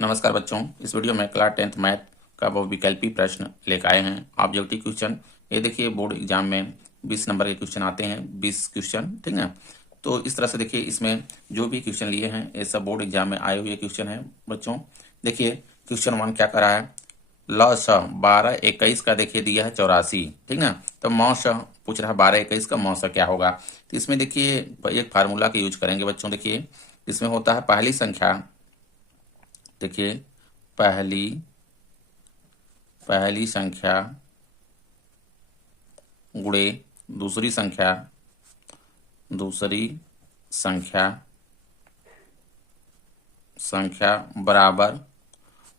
नमस्कार बच्चों, इस वीडियो में क्लास 10th मैथ का बहुविकल्पी प्रश्न लेकर आए हैं। ऑब्जेक्टिव क्वेश्चन ये देखिए, बोर्ड एग्जाम में 20 नंबर के क्वेश्चन आते हैं, 20 क्वेश्चन, ठीक है। तो इस तरह से देखिए, इसमें जो भी क्वेश्चन लिए हैं ये सब बोर्ड एग्जाम में आए हुए क्वेश्चन हैं बच्चों। देखिए क्वेश्चन 1 क्या करा है, लॉस 12 21 का देखिए दिया है 84, ठीक है। तो मौस पूछ रहा है 12 21 का मौस क्या होगा। तो इसमें देखिए एक फार्मूला का यूज करेंगे बच्चों। देखिए इसमें होता है पहली संख्या, देखिए पहली संख्या गुणे दूसरी संख्या बराबर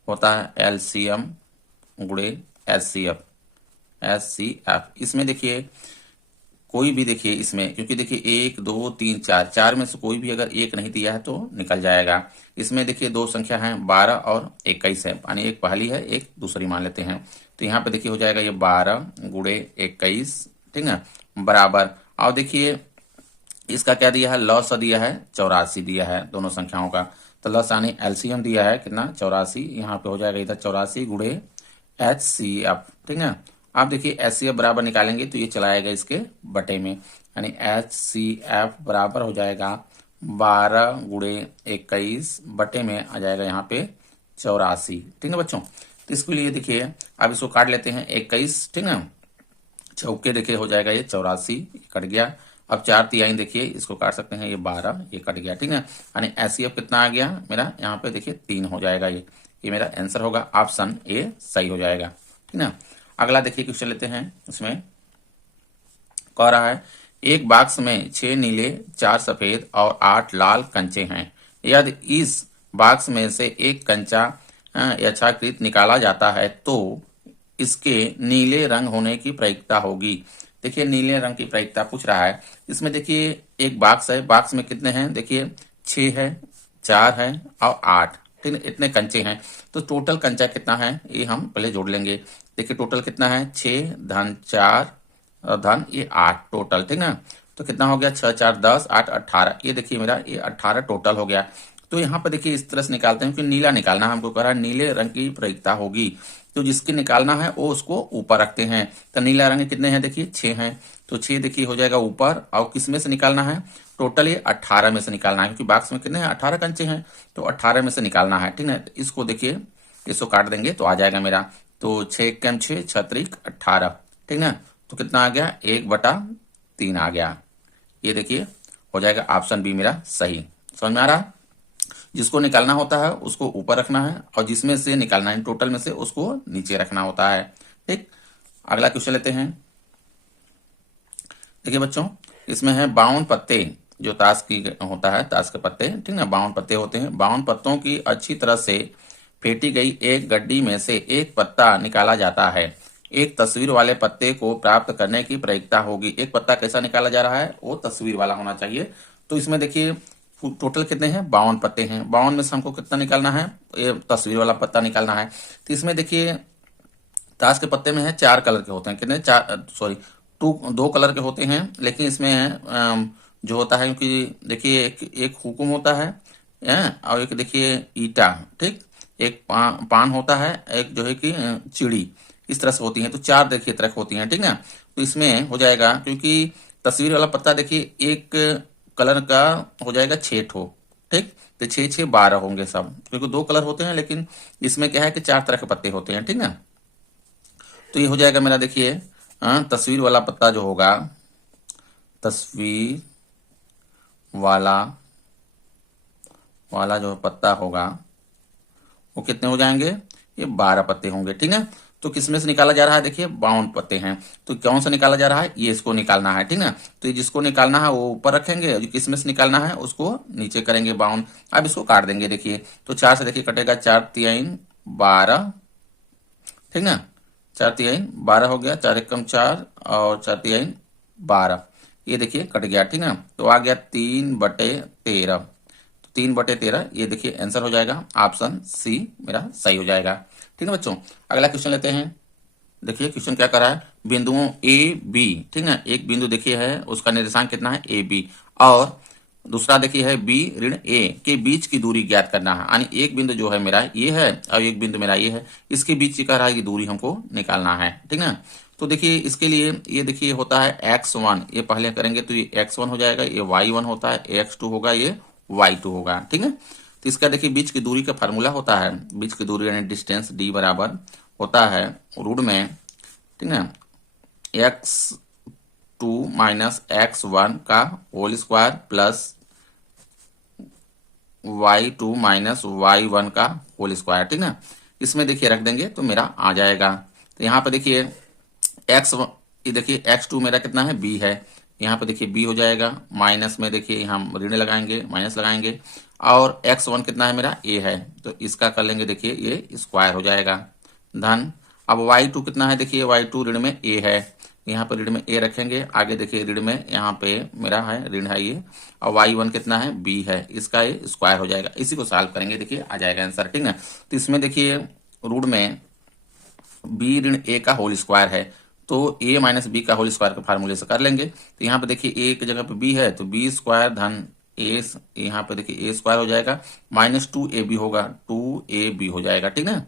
होता है एलसीएम गुणे एचसीएफ। इसमें देखिए कोई भी देखिए इसमें, क्योंकि देखिए 1 2 3 4 में से कोई भी अगर एक नहीं दिया है तो निकल जाएगा। इसमें देखिए दो संख्या है 12 और 21 है, यानी एक पहली है एक दूसरी मान लेते हैं। तो यहाँ पे देखिए हो जाएगा ये 12 गुणे 21, ठीक है, बराबर। और देखिए इसका क्या दिया है, लॉस दिया है 84 दिया है दोनों संख्याओं का। तो लॉस यानी एलसीएम दिया है कितना 84, यहाँ पे हो जाएगा इधर 84 गुणे एचसीएफ, ठीक है। आप देखिए एचसीएफ बराबर निकालेंगे तो ये चलाएगा इसके बटे में, यानी एचसीएफ बराबर हो जाएगा 12 गुणे 21 बटे में आ जाएगा यहाँ पे 84, ठीक है बच्चों। तो इसके लिए देखिए अब इसको काट लेते हैं 21, ठीक है, चौके देखिए हो जाएगा ये 84 कट गया। अब 4 तिहाई देखिए इसको काट सकते हैं, ये 12 ये कट गया, ठीक है। यानी एचसीएफ कितना आ गया मेरा, यहाँ पे देखिए 3 हो जाएगा। ये मेरा आंसर होगा, ऑप्शन ए सही हो जाएगा, ठीक है। अगला देखिए क्वेश्चन लेते हैं। इसमें कह रहा है एक बॉक्स में 6 नीले 4 सफेद और 8 लाल कंचे हैं। यदि इस बॉक्स में से एक कंचा यथाकृत निकाला जाता है तो इसके नीले रंग होने की प्रायिकता होगी। देखिए नीले रंग की प्रायिकता पूछ रहा है। इसमें देखिए एक बॉक्स है, बॉक्स में कितने हैं, देखिए 6 है 4 है और 8, ठीक है, इतने कंचे हैं। तो टोटल कंचा कितना है ये हम पहले जोड़ लेंगे। देखिए टोटल कितना है, 6 धन 4 और धन ये 8 टोटल, ठीक है। तो कितना हो गया, 6 4 10 8 18, ये देखिए मेरा ये 18 टोटल हो गया। तो यहाँ पर देखिए इस तरह से निकालते हैं कि नीला निकालना है हमको, कह रहा है नीले रंग की प्रायिकता होगी। तो जिसकी निकालना है वो उसको ऊपर रखते हैं। तो नीला रंग कितने हैं, देखिए 6 हैं, तो 6 देखिए हो जाएगा ऊपर। और किस में से निकालना है, टोटल ये 18 में से निकालना है, क्योंकि बॉक्स में कितने हैं 18 कंचे हैं, तो 18 में से निकालना है, ठीक है। इसको देखिए इसको काट देंगे तो आ जाएगा मेरा, तो 6 कम 6 6 18, ठीक है। तो कितना आ गया, 1/3 आ गया। ये देखिए हो जाएगा ऑप्शन बी मेरा सही। समझ में आ रहा, जिसको निकालना होता है उसको ऊपर रखना है और जिसमें से निकालना है टोटल में से उसको नीचे रखना होता है, ठीक। अगला क्वेश्चन लेते हैं। देखिए बच्चों इसमें है 52 पत्ते, जो ताश की होता है, ताश के पत्ते, ठीक है, 52 पत्ते होते हैं। 52 पत्तों की अच्छी तरह से फेंटी गई एक गड्डी में से एक पत्ता निकाला जाता है। एक तस्वीर वाले पत्ते को प्राप्त करने की प्रायिकता होगी। एक पत्ता कैसा निकाला जा रहा है, वो तस्वीर वाला होना चाहिए। तो इसमें देखिए टोटल कितने हैं, 52 पत्ते हैं। 52 में से हमको कितना निकालना है, ये तस्वीर वाला पत्ता निकालना है। तो इसमें देखिए ताश के पत्ते में है 4 कलर के होते हैं, कितने, 4 सॉरी 2 कलर के होते हैं। लेकिन इसमें है जो होता है, क्योंकि देखिए एक हुकुम होता है और एक देखिए ईटा, ठीक, एक पान होता है, एक जो है कि चिड़ी, इस तरह से होती है। तो 4 देखिए तरह होती हैं, ठीक है। तो इसमें हो जाएगा, क्योंकि तस्वीर वाला पत्ता देखिए एक कलर का हो जाएगा 6 ठो, ठीक। तो 6 6 12 होंगे सब, क्योंकि 2 कलर होते हैं, लेकिन इसमें क्या है कि 4 तरह के पत्ते होते हैं, ठीक है। तो ये हो जाएगा मेरा, देखिए तस्वीर वाला पत्ता जो होगा, तस्वीर वाला जो पत्ता होगा वो कितने हो जाएंगे, ये 12 पत्ते होंगे, ठीक है। तो किसमें से निकाला जा रहा है, देखिए 52 पत्ते हैं, तो कौन सा निकाला जा रहा है, ये इसको निकालना है, ठीक है। तो ये जिसको निकालना है वो ऊपर रखेंगे, जो किसमें से निकालना है उसको नीचे करेंगे 52। अब इसको काट देंगे, देखिए तो 4 से देखिए कटेगा, 4 3 12, ठीक है, 4 3 12 हो गया, 4 1 4 और 4 3 12, ये देखिए कट गया, ठीक है। तो आ गया 3/13, तो 3/13 ये देखिए आंसर हो जाएगा, ऑप्शन सी मेरा सही हो जाएगा, ठीक है बच्चों। अगला क्वेश्चन लेते हैं। देखिए क्वेश्चन क्या कर रहा है, बिंदुओं ए बी, ठीक है, एक बिंदु देखिए है, उसका निर्देशांक कितना है ए बी, और दूसरा देखिए है बी ऋण ए के बीच की दूरी ज्ञात करना है, यानी एक बिंदु जो है मेरा ये है और एक बिंदु मेरा ये है, इसके बीच की कह रहा है कि दूरी हमको निकालना है, ठीक ना। तो देखिए इसके लिए ये देखिए होता है x1, ये पहले करेंगे तो ये x1 हो जाएगा, ये y1 होता है, x2 होगा, ये y2 होगा, ठीक है। तो इसका देखिए बीच की दूरी का फार्मूला होता है, बीच की दूरी यानी डिस्टेंस d बराबर होता है रूट में, ठीक है, x2 माइनस x1 का whole square plus y2 minus y1 का होल स्क्वायर, ठीक ना। इसमें देखिए रख देंगे तो मेरा आ जाएगा। तो यहाँ पे देखिए ये देखिए x2 मेरा कितना है b है, यहाँ पे देखिए b हो जाएगा, माइनस में देखिए यहाँ ऋण लगाएंगे, माइनस लगाएंगे, और x1 कितना है मेरा a है, तो इसका कर लेंगे देखिए ये स्क्वायर हो जाएगा धन। अब y2 कितना है, देखिए y2 ऋण में a है, यहाँ पे ऋण में a रखेंगे, आगे देखिए ऋण में यहाँ पे मेरा है ऋण है ये, और y1 कितना है b है, इसका ये स्क्वायर हो जाएगा। इसी को सॉल्व करेंगे, देखिए आ जाएगा आंसर, ठीक है। तो इसमें देखिए रूट में b ऋण a का होल स्क्वायर है, तो a माइनस बी का होल स्क्वायर के फार्मूले से कर लेंगे। तो यहाँ पे देखिए a की जगह पे b है, तो b स्क्वायर धन a, यहाँ पे देखिए a स्क्वायर हो जाएगा, माइनस 2ab होगा, 2ab हो जाएगा, ठीक है।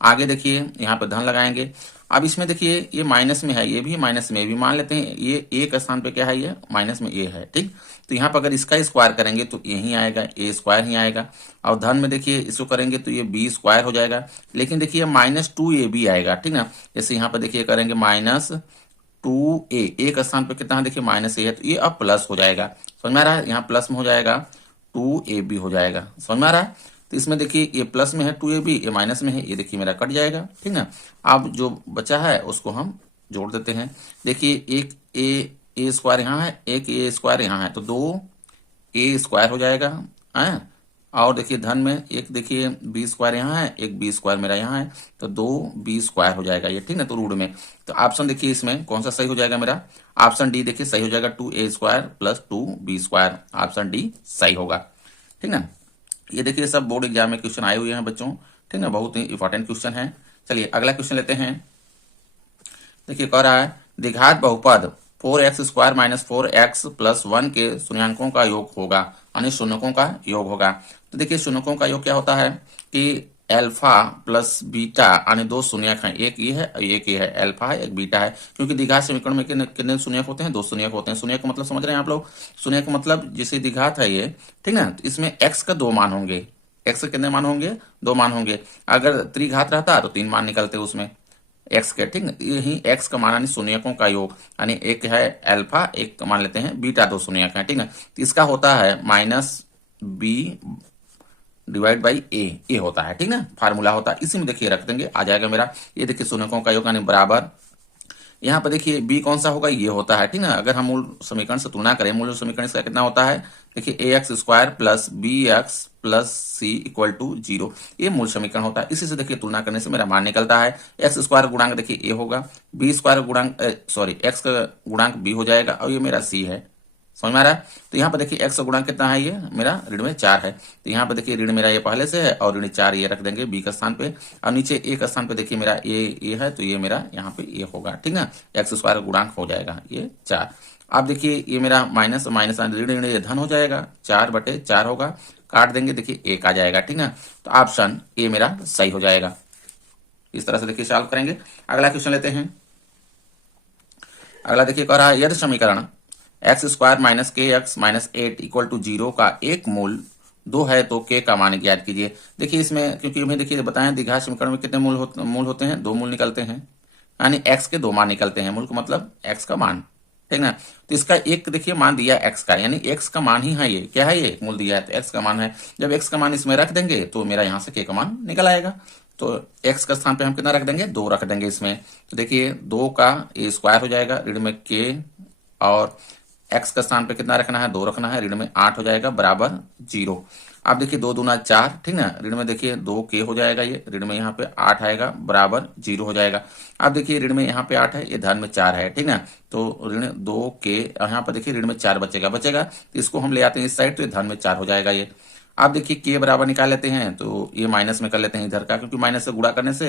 आगे देखिए यहाँ पे धन लगाएंगे। अब इसमें देखिए ये माइनस में है, ये भी माइनस में भी मान लेते हैं, ये ए का स्थान पे क्या है, ये माइनस में ए है, ठीक। तो यहाँ पर अगर इसका स्क्वायर करेंगे तो यही आएगा, ए स्क्वायर ही आएगा, और धन में देखिए इसको करेंगे तो ये बी स्क्वायर हो जाएगा, लेकिन देखिए माइनस 2ab आएगा, ठीक ना। जैसे यहाँ पर देखिए करेंगे माइनस 2a, ए का स्थान पे कितना है देखिए माइनस ए है, तो ये अब प्लस हो जाएगा, समझ में आ रहा है, यहाँ प्लस में हो जाएगा 2ab हो जाएगा, समझ में आ रहा है। तो इसमें देखिए ये प्लस में है 2ab, ये माइनस में है, ये देखिए मेरा कट जाएगा, ठीक ना। अब जो बचा है उसको हम जोड़ देते हैं। देखिए एक ए स्क्वायर यहाँ है, एक ए स्क्वायर यहाँ है, तो 2a स्क्वायर हो जाएगा, है। और देखिए धन में एक देखिए बी स्क्वायर यहाँ है, एक बी स्क्वायर मेरा यहाँ है, तो 2b स्क्वायर हो जाएगा ये, ठीक ना। तो रूट में तो ऑप्शन देखिए इसमें कौन सा सही हो जाएगा मेरा, ऑप्शन डी देखिए सही हो जाएगा, 2a square plus 2b square, option D सही होगा, ठीक ना। ये देखिए सब बोर्ड एग्जाम में क्वेश्चन आए हुए हैं बच्चों, ठीक है, बहुत ही इंपॉर्टेंट क्वेश्चन है। चलिए अगला क्वेश्चन लेते हैं। देखिए कह रहा है द्विघात बहुपद 4x square minus 4x plus 1 के शून्यांकों का योग होगा, यानी शून्यकों का योग होगा। तो देखिए शून्यकों का योग क्या होता है कि अल्फा प्लस बीटा, यानी दो शून्यक हैं, एक ये है और एक ये है, अल्फा है एक बीटा है, क्योंकि द्विघात समीकरण में कितने शून्यक होते हैं, दो शून्यक होते हैं। शून्यक का मतलब समझ रहे हैं आप लोग, शून्यक का मतलब जैसे द्विघात है ये, ठीक ना, तो इसमें x का दो मान होंगे, x के कितने मान होंगे, दो मान होंगे। अगर त्रिघात रहता तो तीन मान निकलते उसमें x के, ठीक, यही x का मान यानी शून्यकों का योग, यानी एक है अल्फा, एक मान लेते हैं बीटा, दो शून्यक है, ठीक है। तो इसका होता है माइनस b डिवाइड बाई ए होता है, ठीक ना, फार्मूला होता है, इसी में देखिए रख देंगे, आ जाएगा मेरा। ये देखिए शून्यकों का योग यानी बराबर, यहाँ पर देखिए b कौन सा होगा, ये होता है, ठीक ना। अगर हम मूल समीकरण से तुलना करें, मूल समीकरण इसका कितना होता है, देखिए ax square plus bx plus c equal to 0, ये मूल समीकरण होता है। इसी से देखिए तुलना करने से मेरा मान निकलता है, एक्स स्क्वायर गुणांक देखिए a होगा, b स्क्वायर गुणांक x का गुणांक b हो जाएगा, और ये मेरा c है, समझ में आ रहा है। तो यहाँ पर देखिए x का गुणांक कितना है, ये मेरा ऋण में 4 है, तो यहाँ पे देखिए ऋण मेरा ये पहले से है, और ऋण 4 ये रख देंगे b का स्थान पे, और नीचे a का स्थान पे देखिए मेरा ये है, तो ये मेरा यहाँ पे ये होगा, ठीक ना, x स्क्वायर गुणांक हो जाएगा ये 4। अब देखिए ये मेरा माइनस माइनस ऋण ये धन हो जाएगा, 4/4 होगा, काट देंगे देखिए 1 आ जाएगा, ठीक ना। तो ऑप्शन ए मेरा सही हो जाएगा। इस तरह से देखिए सॉल्व करेंगे। अगला क्वेश्चन लेते हैं। अगला देखिए कह रहा है यदि समीकरण एक्स स्क्वायर माइनस के एक्स माइनस 8 इक्वल टू 0 का एक मूल 2 है तो के का मान ज्ञात कीजिए। देखिए इसमें क्योंकि हमें देखिए बताएं द्विघात समीकरण में कितने मूल होते हैं, दो मूल निकलते हैं, यानी एक्स के दो मान निकलते हैं, मूल का मतलब एक्स का मान, ठीक ना। तो इसका एक देखिए मान दिया एक्स का, यानी एक्स का मान ही है, ये क्या है, ये मूल दिया है तो एक्स का मान है। जब एक्स का मान इसमें रख देंगे तो मेरा यहाँ से के का मान निकल आएगा। तो एक्स का स्थान पे हम कितना रख देंगे, 2 रख देंगे इसमें। तो देखिए 2 का ए स्क्वायर हो जाएगा, ऋण में के, और एक्स का स्थान पे कितना रखना है, 2 रखना है, ऋण में 8 हो जाएगा बराबर 0। अब देखिए 2 दूना 4, ठीक ना, ऋण में देखिए 2 के हो जाएगा, ये ऋण में यहाँ पे 8 आएगा बराबर 0 हो जाएगा। अब देखिए ऋण में यहाँ पे 8 है, ये धन में 4 है, ठीक ना, तो ऋण 2 के यहाँ पर देखिए ऋण में 4 बचेगा, तो इसको हम ले आते हैं इस साइड, तो ये धन में 4 हो जाएगा ये। आप देखिए के बराबर निकाल लेते हैं तो ये माइनस में कर लेते हैं इधर का, क्योंकि माइनस से गुणा करने से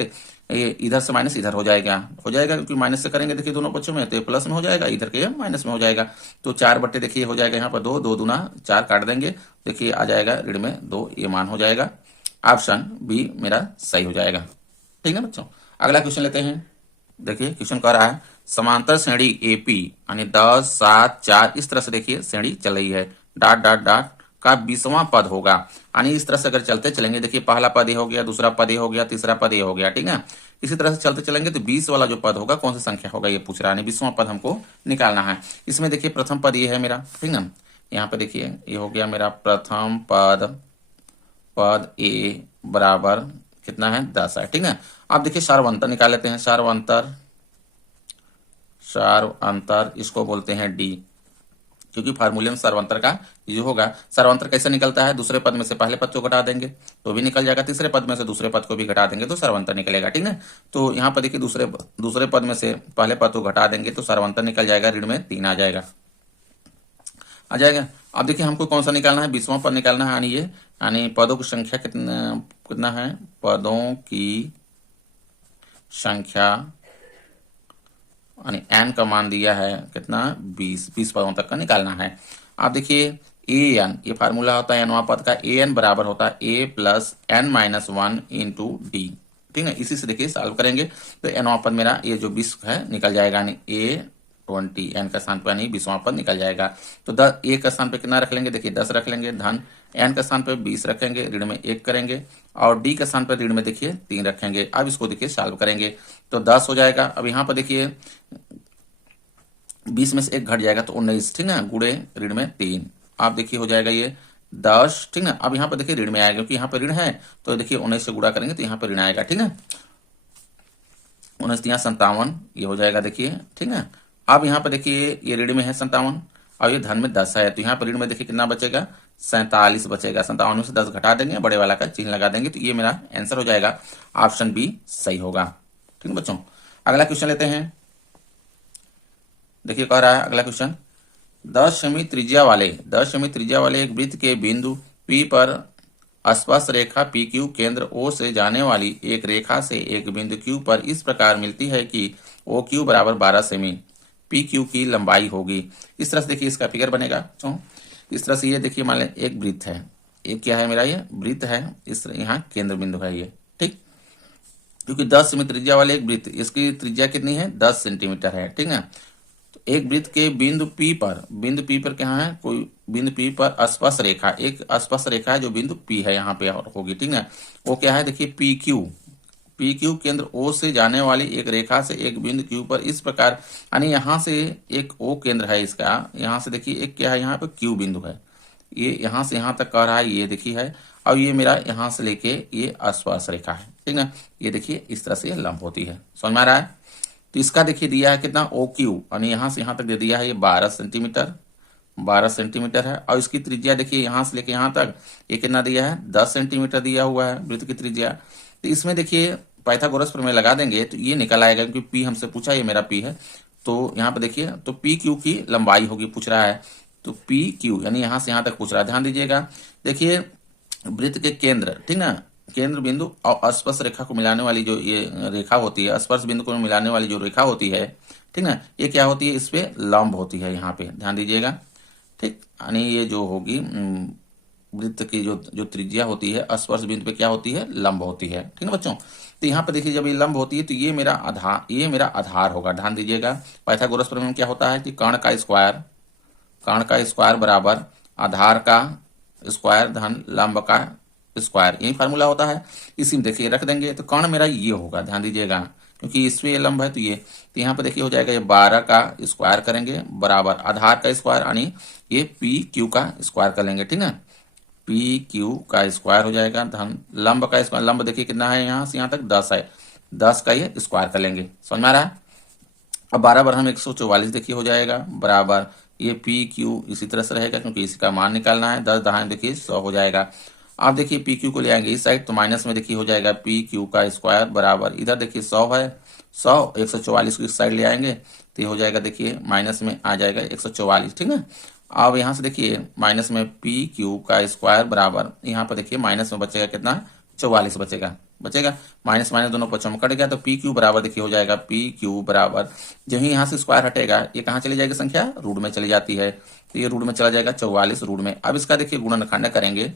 ये इधर से माइनस इधर हो जाएगा, क्योंकि माइनस से करेंगे देखिए दोनों पक्षों में, तो ये प्लस में हो जाएगा, इधर के माइनस में हो जाएगा। तो 4 बट्टे देखिए हो जाएगा यहाँ पर 2, 2 दूना 4 काट देंगे, देखिए आ जाएगा ऋण में 2, ये मान हो जाएगा। ऑप्शन बी मेरा सही हो जाएगा। ठीक है बच्चों, अगला क्वेश्चन लेते हैं। देखिए क्वेश्चन कह रहा है समांतर श्रेणी एपी यानी 10, 7, 4 इस तरह से देखिए श्रेणी चल रही है, डॉट डॉट डॉट का 20वां पद होगा। यानी इस तरह से अगर चलते चलेंगे, देखिए पहला पद ये हो गया, दूसरा पद ये हो गया, तीसरा पद ये हो गया, ठीक है। इसी तरह से चलते चलेंगे तो 20 वाला जो पद होगा कौन सी संख्या होगा ये पूछ रहा है, 20वां पद हमको निकालना है। इसमें देखिए प्रथम पद ये है मेरा, ठीक है। यहाँ पे देखिए ये हो गया मेरा प्रथम पद, पद ए बराबर कितना है 10 है, ठीक है। अब देखिए सार्वंतर निकाल लेते हैं, सार्वंतर इसको बोलते हैं डी, क्योंकि फार्मूले में सार्वंतर का जो होगा, सार्वंतर कैसे निकलता है, दूसरे पद में से पहले पद को घटा देंगे तो भी निकल जाएगा, तीसरे पद में से दूसरे पद को भी घटा देंगे तो सार्वंतर निकलेगा, ठीक है। तो यहाँ पर देखिए दूसरे पद में से पहले पद को घटा देंगे तो सार्वंतर निकल जाएगा, ऋण में 3 आ जाएगा। अब देखिए हमको कौन सा निकालना है, 20वां पद निकालना है, यानी पदों की संख्या कितना है, पदों की संख्या यानी n का मान दिया है कितना 20 पदों तक का निकालना है। आप देखिए an, ये फार्मूला होता है nवां पद का, an बराबर होता है a plus n minus 1 into D, ठीक है। इसी से देखिए सॉल्व करेंगे तो nवां पद मेरा ये जो 20 है निकल जाएगा, यानी a 20 n का स्थान पर यानी 20वां पद निकल जाएगा। तो a का स्थान पे कितना रख लेंगे, देखिए 10 रख लेंगे, धन n का स्थान पे 20 रखेंगे, ऋण में 1 करेंगे, और d का स्थान पर ऋण में देखिए 3 रखेंगे। अब इसको देखिए सॉल्व करेंगे तो 10 हो जाएगा। अब यहाँ पर देखिए 20 में से 1 घट जाएगा तो 19, ठीक है, गुणे ऋण में 3, आप देखिए हो जाएगा ये 10, ठीक है। अब यहाँ पर देखिए ऋण में आएगा, क्योंकि यहाँ पर ऋण है तो देखिए 19 से गुणा करेंगे तो यहाँ पर ऋण आएगा, ठीक है। 19 यहाँ 57 ये हो जाएगा देखिए, ठीक है। अब यहाँ पर देखिए ये ऋण में है 57 और ये धन में 10 है, तो यहाँ पर ऋण में देखिए कितना बचेगा, 47 बचेगा। 57 में से 10 घटा देंगे, बड़े वाला का चिन्ह लगा देंगे, तो ये मेरा आंसर हो जाएगा, ऑप्शन बी सही होगा। ठीक है बच्चों, अगला क्वेश्चन लेते हैं। देखिए कह रहा है अगला क्वेश्चन, 10 सेमी त्रिज्या वाले एक वृत्त के बिंदु P पर स्पर्श रेखा PQ केंद्र O से जाने वाली एक रेखा से एक बिंदु Q पर इस प्रकार मिलती है कि OQ बराबर 12 सेमी PQ की लंबाई होगी। इस तरह से देखिए इसका फिगर बनेगा। तो इस तरह से ये देखिए मान लें एक वृत्त है, एक क्या है मेरा, ये वृत्त है, इस तरह यहाँ केंद्र बिंदु है ये, ठीक। क्योंकि 10 सेमी त्रिज्या वाले एक वृत्त, इसकी त्रिज्या कितनी है 10 सेंटीमीटर है, ठीक है। एक वृत्त के बिंदु P पर क्या है, कोई बिंदु P पर स्पर्श रेखा, एक स्पर्श रेखा है जो बिंदु P है यहाँ पे होगी, ठीक है। वो क्या है देखिए PQ केंद्र O से जाने वाली एक रेखा से एक बिंदु Q पर इस प्रकार, यानी यहाँ से एक O केंद्र है इसका, यहाँ से देखिए एक क्या है यहाँ पे Q बिंदु है, ये यहाँ से यहाँ तक कह रहा है, ये देखिए है, अब ये मेरा यहाँ से लेके ये स्पर्श रेखा है, ठीक है। ये देखिए इस तरह से लंब होती है, समझ में आ रहा है। तो इसका देखिए दिया है कितना OQ, यानी यहाँ से यहाँ तक दे दिया है ये 12 सेंटीमीटर है, और इसकी त्रिज्या देखिए यहाँ से लेके यहाँ तक ये कितना दिया है 10 सेंटीमीटर दिया हुआ है वृत्त की त्रिज्या। तो इसमें देखिए पाइथागोरस प्रमेय लगा देंगे तो ये निकल आएगा, क्योंकि P हमसे पूछा, ये मेरा P है, तो यहाँ पे देखिए तो PQ की लंबाई होगी पूछ रहा है, तो PQ यानी यहाँ से यहाँ तक पूछ रहा है। ध्यान दीजिएगा, देखिए वृत्त के केंद्र, ठीक ना, केंद्र बिंदु और स्पर्श रेखा को मिलाने वाली जो ये रेखा होती है, स्पर्श बिंदु को मिलाने वाली जो रेखा होती है, ठीक ना, ये क्या होती है, इस पे लंब होती है, यहाँ पे ध्यान दीजिएगा, ठीक। यानी ये जो होगी वृत्त की जो त्रिज्या होती है स्पर्श बिंदु पे क्या होती है, लंब होती है, ठीक है बच्चों। तो यहाँ पे देखिए जब ये लंब होती है तो ये मेरा आधार होगा। ध्यान दीजिएगा पाइथागोरस प्रमेय में क्या होता है कि कर्ण का स्क्वायर बराबर आधार का स्क्वायर धन लंब का स्क्वायर, यही फार्मूला होता है। इसी में देखिए रख देंगे तो कर्ण मेरा ये होगा, ध्यान दीजिएगा, क्योंकि इसमें ये लंब है तो ये, तो यहाँ पे देखिए हो जाएगा ये 12 का स्क्वायर करेंगे बराबर आधार का स्क्वायर, यानी ये PQ का स्क्वायर कर लेंगे, ठीक है। PQ का स्क्वायर हो जाएगा धन लंब का स्क्वायर, लंब देखिए कितना है यहाँ से यहाँ तक 10 है, 10 का ये स्क्वायर कर लेंगे, समझ में आ रहा है। अब 12 बार हम 144 देखिए हो जाएगा बराबर ये PQ इसी तरह से रहेगा, क्योंकि इसी का मान निकालना है, 10 दहाई देखिए 100 हो जाएगा। आप देखिए PQ को ले आएंगे इस साइड तो माइनस में देखिए हो जाएगा PQ का स्क्वायर बराबर इधर देखिए 100 है, 144 को इस साइड ले आएंगे तो ये हो जाएगा देखिए माइनस में आ जाएगा 144, ठीक है। अब यहाँ से देखिए माइनस में पी क्यू का स्क्वायर बराबर, यहाँ पर देखिए माइनस में बचेगा कितना, 44 बचेगा। बचेगा माइनस माइनस दोनों पक्षों में कट गया, तो पी क्यू बराबर देखिए हो जाएगा पी क्यू बराबर, जब ही यहाँ से स्क्वायर हटेगा ये कहाँ चली जाएगी संख्या, रूट में चली जाती है, तो ये रूट में चला जाएगा 44 रूट में। अब इसका देखिए गुणनखंड करेंगे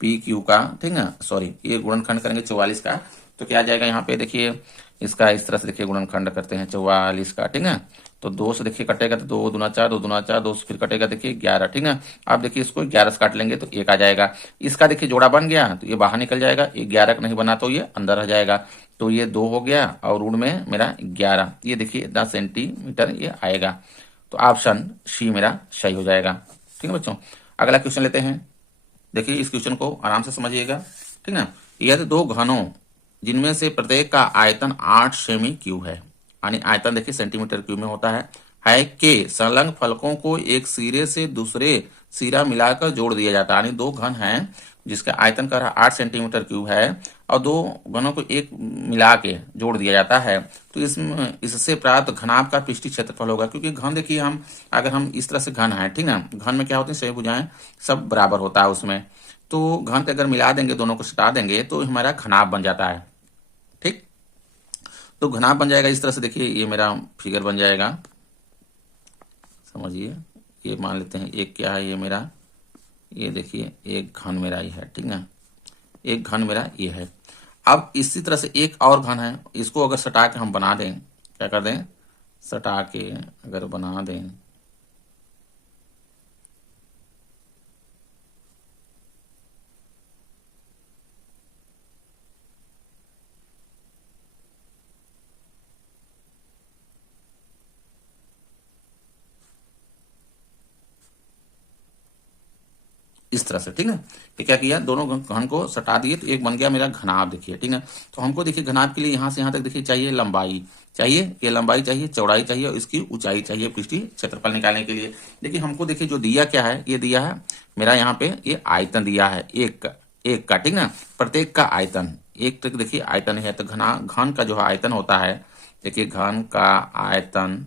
पी क्यू का, ठीक है, सॉरी ये गुणनखंड करेंगे 44 का, तो क्या आ जाएगा यहाँ पे देखिए इसका इस तरह से देखिए गुणनखंड करते हैं 44 का, ठीक है, तो 2 से देखिए कटेगा तो 2 दूना 4, 2 दूना 4, 2 से फिर कटेगा देखिए 11, ठीक है। आप देखिए इसको 11 से काट लेंगे तो 1 आ जाएगा। इसका देखिए जोड़ा बन गया तो ये बाहर निकल जाएगा, ये 11 का नहीं बना तो ये अंदर आ जाएगा, तो ये 2 हो गया और रूट में मेरा 11, ये देखिए इतना सेंटीमीटर ये आएगा। तो ऑप्शन सी मेरा सही हो जाएगा। ठीक है बच्चों, अगला क्वेश्चन लेते हैं। देखिए इस क्वेश्चन को आराम से समझिएगा, ठीक है। यदि दो घनों जिनमें से प्रत्येक का आयतन 8 सेमी क्यूब है, यानी आयतन देखिए सेंटीमीटर क्यूब में होता है कि संलग्न फलकों को एक सिरे से दूसरे सिरा मिलाकर जोड़ दिया जाता है, यानी दो घन हैं जिसका आयतन का 8 सेंटीमीटर क्यूब है और दो घनों को एक मिला के जोड़ दिया जाता है, तो इसमें इससे प्राप्त घनाभ का पृष्ठीय क्षेत्रफल होगा। क्योंकि घन देखिए हम अगर हम इस तरह से घन है, ठीक है, घन में क्या होते हैं सभी भुजाएं सब बराबर होता है उसमें, तो घन के अगर मिला देंगे दोनों को सटा देंगे तो हमारा घनाभ बन जाता है। ठीक, तो घनाभ बन जाएगा इस तरह से, देखिए ये मेरा फिगर बन जाएगा, समझिए ये मान लेते हैं एक क्या है ये मेरा, ये देखिए एक घन मेरा ये है, ठीक है, एक घन मेरा ये है। अब इसी तरह से एक और घन है, इसको अगर सटा के हम बना दें, क्या कर दें, सटा के अगर बना दें, इस तरह से, ठीक है, कि क्या किया दोनों घन को सटा दिए तो एक बन गया मेरा घनाभ, देखिए, ठीक है। तो हमको देखिए घनाभ के लिए यहां से यहां तक देखिए चाहिए लंबाई, चाहिए ये लंबाई चाहिए, चौड़ाई चाहिए और इसकी ऊंचाई चाहिए पृष्ठीय क्षेत्रफल निकालने के लिए। देखिए हमको देखिए जो दिया क्या है, ये दिया है मेरा यहाँ पे ये आयतन दिया है एक का, ठीक है, प्रत्येक का आयतन एक तक देखिए आयतन है, तो घन का जो आयतन होता है, देखिए घन का आयतन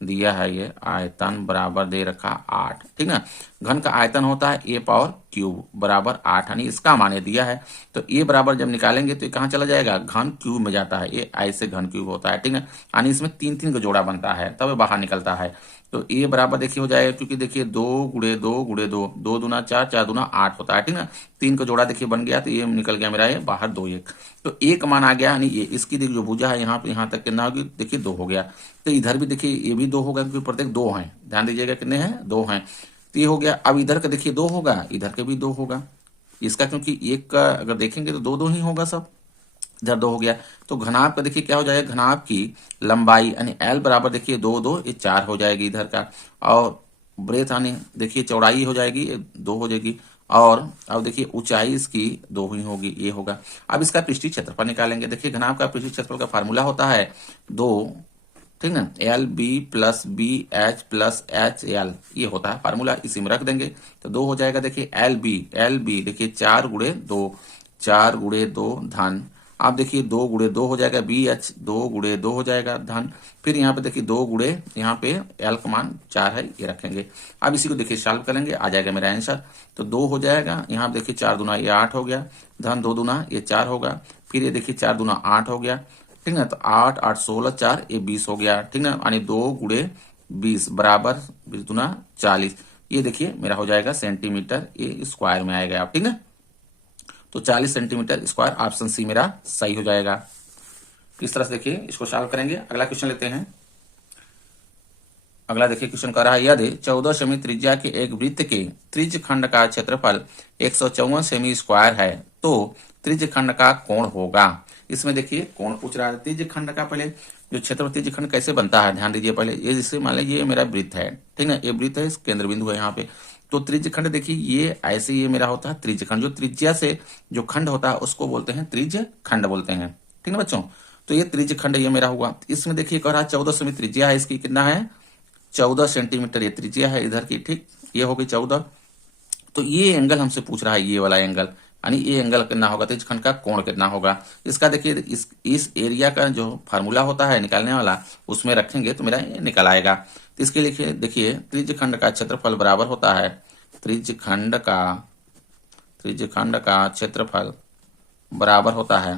दिया है, ये आयतन बराबर दे रखा 8, ठीक है। घन का आयतन होता है ए पावर क्यूब बराबर 8, यानी इसका मान दिया है, तो ए बराबर जब निकालेंगे तो ये कहाँ चला जाएगा, घन क्यूब में जाता है, ये ऐसे घन क्यूब होता है, ठीक है, यानी इसमें 3 का जोड़ा बनता है तब ये बाहर निकलता है। तो ए बराबर देखिए हो जाएगा, क्योंकि देखिए 2 गुणे 2 गुणे 2, 2 दूना 4, 4 दूना 8 होता है, ठीक है, 3 का जोड़ा देखिए बन गया तो ये निकल गया मेरा ये बाहर 2 1, तो एक मान आ गया, यानी ये इसकी देखिए जो भुजा है यहाँ पे यहाँ तक कितना होगी, देखिए 2 हो गया। तो इधर भी देखिए ये भी 2 होगा क्योंकि प्रत्येक 2 हैं, ध्यान दीजिएगा कितने हैं, 2 हैं, तो ये हो गया। अब इधर का देखिए 2 होगा, इधर के भी 2 होगा, इसका क्योंकि एक का अगर देखेंगे तो 2 2 ही होगा सब, इधर 2 हो गया। तो घनाभ का देखिए क्या हो जाएगा, घनाभ की लंबाई यानी एल बराबर देखिए 2 2 ये 4 हो जाएगी इधर का, और ब्रेथ यानी देखिए चौड़ाई हो जाएगी 2 हो जाएगी, और अब देखिए ऊंचाई इसकी 2 ही होगी, ये होगा। अब इसका पृष्ठीय क्षेत्रफल निकालेंगे। देखिए घनाभ का पृष्ठीय क्षेत्रफल का फार्मूला होता है 2, ठीक ना, L B plus B H plus H L, ये होता है फार्मूला, इसी में रख देंगे तो 2 हो जाएगा। देखिए एल बी देखिए 4 गुणे 2, 4 गुणे 2 धन, आप देखिए 2 गुणे 2 हो जाएगा, बी एच 2 गुणे 2 हो जाएगा धन, फिर यहाँ पे देखिए 2 गुणे यहाँ पे एल का मान 4 है ये रखेंगे। अब इसी को देखिए सॉल्व करेंगे, आ जाएगा मेरा आंसर, तो 2 हो जाएगा, यहाँ पे देखिए 4 दूना ये 8 हो गया, धन 2 दूना ये 4 होगा, फिर ये देखिए 4 दूना 8 हो गया, ठीक ना, तो 8 8 16 4 ये 20 हो गया, ठीक ना, यानी 2 गुणे 20 बराबर 20 दूना 40, ये देखिए मेरा हो जाएगा सेंटीमीटर ये स्क्वायर में आएगा आप, ठीक है। तो 40 सेंटीमीटर स्क्वायर ऑप्शन सी मेरा सही हो जाएगा। किस तरह से देखिए इसको सॉल्व करेंगे। अगला क्वेश्चन लेते हैं। अगला देखिए क्वेश्चन कर रहा है, यदि 14 सेमी त्रिज्या के एक वृत्त के त्रिज्य खंड का क्षेत्रफल 154 सेमी स्क्वायर है तो त्रिज्य खंड का कोण होगा। इसमें देखिए कोण पूछ रहा है, त्रिज्य खंड का पहले जो क्षेत्रफल त्रिज्य खंड कैसे बनता है ध्यान दीजिए। पहले ये जिससे मान लीजिए ये मेरा वृत्त है, ठीक है, ये वृत्त है, केंद्र बिंदु है यहाँ पे, तो त्रिज्य खंड देखिए ये ऐसे ये मेरा होता है त्रिज्य खंड, जो त्रिज्या से जो खंड होता है उसको बोलते हैं त्रिज्य खंड बोलते हैं, ठीक है बच्चों। तो ये त्रिज्य खंड ये मेरा हुआ। इसमें देखिए कह रहा है 14 सेमी त्रिज्या है, इसकी कितना है 14 सेंटीमीटर ये त्रिज्या है इधर की, ठीक, ये हो गई 14। तो ये एंगल हमसे पूछ रहा है, ये वाला एंगल, यानी ये एंगल कितना होगा, त्रिज्य खंड का कोण कितना होगा। इसका देखिए इस एरिया का जो फार्मूला होता है निकालने वाला उसमें रखेंगे तो मेरा ये निकल आएगा। तो इसके लिए देखिए त्रिज्यखंड का क्षेत्रफल बराबर होता है, त्रिज्यखंड का क्षेत्रफल बराबर होता है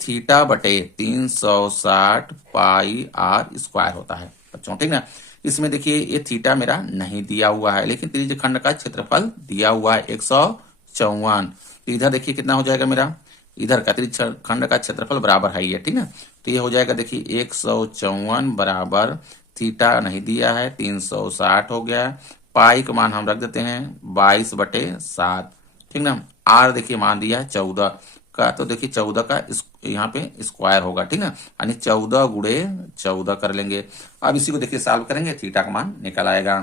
थीटा बटे 360 पाई आर स्क्वायर होता है बच्चों, ठीक ना। इसमें देखिए ये थीटा मेरा नहीं दिया हुआ है, लेकिन त्रिज्यखंड का क्षेत्रफल दिया हुआ है 154। इधर देखिए कितना हो जाएगा मेरा, इधर का त्रिज्यखंड का क्षेत्रफल बराबर है ये, ठीक ना। तो ये हो जाएगा देखिए 154 बराबर थीटा नहीं दिया है 360 हो गया, पाई का मान हम रख देते हैं 22/7, ठीक ना। आर देखिए मान दिया है 14 का, तो देखिए 14 का यहाँ पे स्क्वायर होगा, ठीक ना, यानी 14 गुणे 14 कर लेंगे। अब इसी को देखिए सॉल्व करेंगे, थीटा का मान निकल आएगा।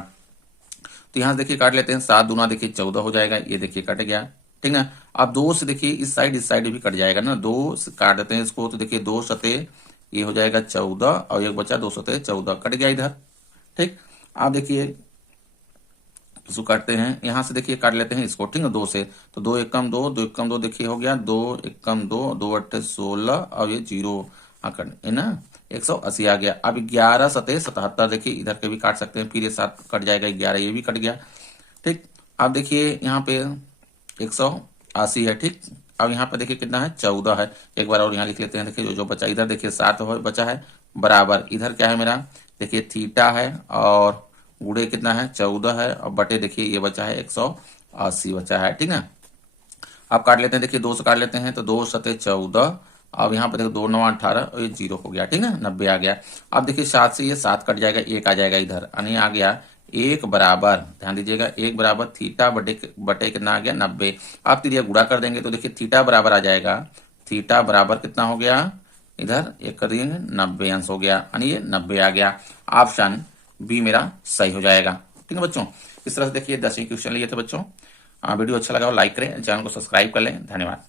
तो यहाँ से देखिए काट लेते हैं, 7 दूना देखिए 14 हो जाएगा, ये देखिए कट गया, ठीक ना। अब 2 से देखिए इस साइड भी कट जाएगा ना, 2 से काट देते हैं इसको, तो देखिए 2 सते ये हो जाएगा 14 और एक बचा 2 सते 14 कट गया इधर, ठीक। आप देखिए इसको काटते हैं, यहां से देखिए काट लेते हैं इसको, ठीक है, 2 से, तो 2 एकम 2, 2 एकम 2 देखिए हो गया, 2 एकम 2, 2 अट्ठे 16 और ये 0 है ना, 180 आ गया। अब 11 सते 77 देखिए इधर के भी काट सकते हैं, फिर ये 7 कट जाएगा, 11 ये भी कट गया, ठीक। अब देखिए यहाँ पे 180 है, ठीक। अब यहाँ पे देखिए कितना है 14 है, एक बार और यहाँ लिख लेते हैं, देखिए जो बचा इधर देखिए 7 बचा है बराबर, इधर क्या है मेरा देखिए थीटा है और गुणे कितना है 14 है और बटे देखिए ये बचा है 180 बचा है, ठीक ना। अब काट लेते हैं, देखिए 2 से काट लेते हैं, तो 2 सते 14, अब यहाँ पे देखो 2 9 18 और ये 0 हो गया, ठीक ना, 90 आ गया। अब देखिए 7 से ये 7 कट जाएगा, 1 आ जाएगा इधर, यानी आ गया 1 बराबर, ध्यान दीजिएगा 1 बराबर थीटा बटे कितना आ गया 90। आप तिरिया गुणा कर देंगे तो देखिए थीटा बराबर आ जाएगा, थीटा बराबर कितना हो गया इधर एक कर देंगे 90 अंश हो गया, यानी ये 90 आ गया। ऑप्शन बी मेरा सही हो जाएगा, ठीक है बच्चों। इस तरह से देखिए 10वीं क्वेश्चन लिए थे बच्चों। वीडियो अच्छा लगा हो लाइक करें, चैनल को सब्सक्राइब कर लें, धन्यवाद।